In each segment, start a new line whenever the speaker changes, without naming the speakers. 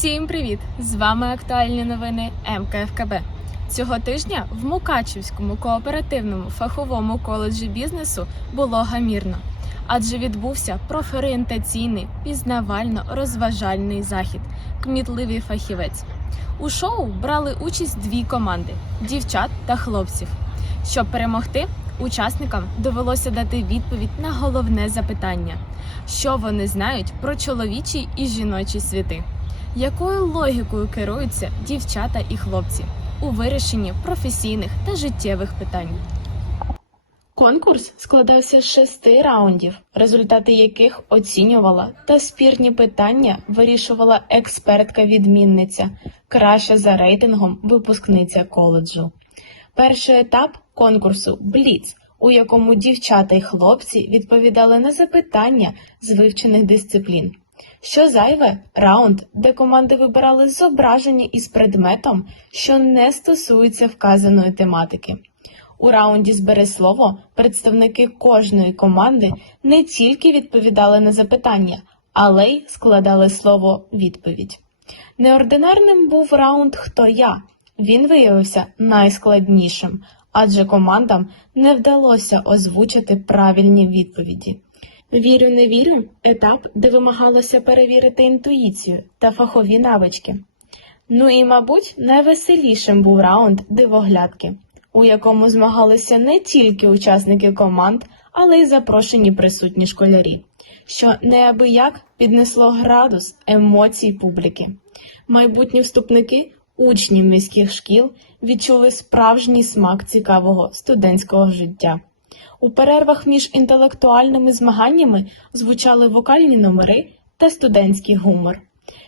Всім привіт! З вами актуальні новини МКФКБ. Цього тижня в Мукачівському кооперативному фаховому коледжі бізнесу було гамірно, адже відбувся профорієнтаційний пізнавально-розважальний захід Кмітливий фахівець. У шоу брали участь дві команди дівчат та хлопців. Щоб перемогти, учасникам довелося дати відповідь на головне запитання: що вони знають про чоловічі і жіночі світи. Якою логікою керуються дівчата і хлопці у вирішенні професійних та життєвих питань? Конкурс складався з шести раундів, результати яких оцінювала та спірні питання вирішувала експертка-відмінниця, краща за рейтингом випускниця коледжу. Перший етап конкурсу Бліц, у якому дівчата й хлопці відповідали на запитання з вивчених дисциплін. Що зайве раунд, де команди вибирали зображення із предметом, що не стосується вказаної тематики. У раунді «Збери слово» представники кожної команди не тільки відповідали на запитання, але й складали слово відповідь. Неординарним був раунд Хто я? Він виявився найскладнішим, адже командам не вдалося озвучити правильні відповіді. Вірю, не вірю етап, де вимагалося перевірити інтуїцію та фахові навички. Ну і, мабуть, найвеселішим був раунд дивоглядки, у якому змагалися не тільки учасники команд, але й запрошені присутні школярі, що неабияк піднесло градус емоцій публіки. Майбутні вступники, учні міських шкіл, відчули справжній смак цікавого студентського життя. У перервах між інтелектуальними змаганнями звучали вокальні номери та студентський гумор.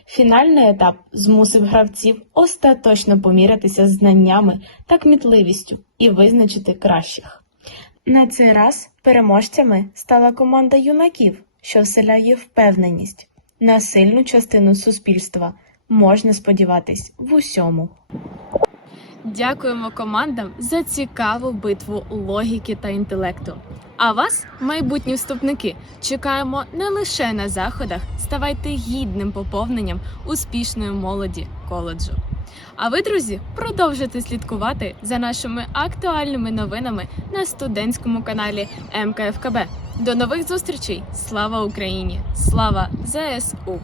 Фінальний етап змусив гравців остаточно помірятися з знаннями та кмітливістю і визначити кращих. На цей раз переможцями стала команда юнаків, що вселяє впевненість. На сильну частину суспільства можна сподіватись в усьому. Дякуємо командам за цікаву битву логіки та інтелекту. А вас, майбутні вступники, чекаємо не лише на заходах, ставайте гідним поповненням успішної молоді коледжу. А ви, друзі, продовжуйте слідкувати за нашими актуальними новинами на студентському каналі МКФКБ. До нових зустрічей! Слава Україні! Слава ЗСУ!